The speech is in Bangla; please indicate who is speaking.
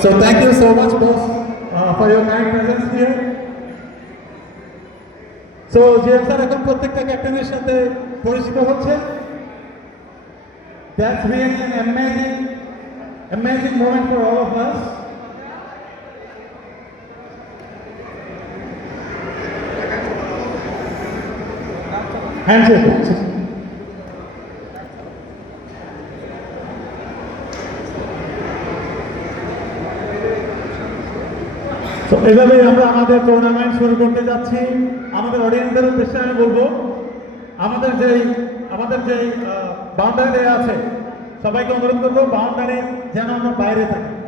Speaker 1: So thank you so much, boss, uh, for your kind presence here. So জেম স্যার এখন প্রত্যেকটা ক্যাপ্টেনের সাথে পরিচিত হচ্ছে That's really amazing, amazing moment for all of us. Handshake. handshake. তো এভাবেই আমরা আমাদের টুর্নামেন্ট শুরু করতে যাচ্ছি আমাদের অডিয়েন্সদের উদ্দেশ্যে আমি বলব, আমাদের যেই আমাদের যেই বাউন্ডারি দেওয়া আছে সবাইকে অনুরোধ করব বাউন্ডারে যেন আমরা বাইরে থাকি।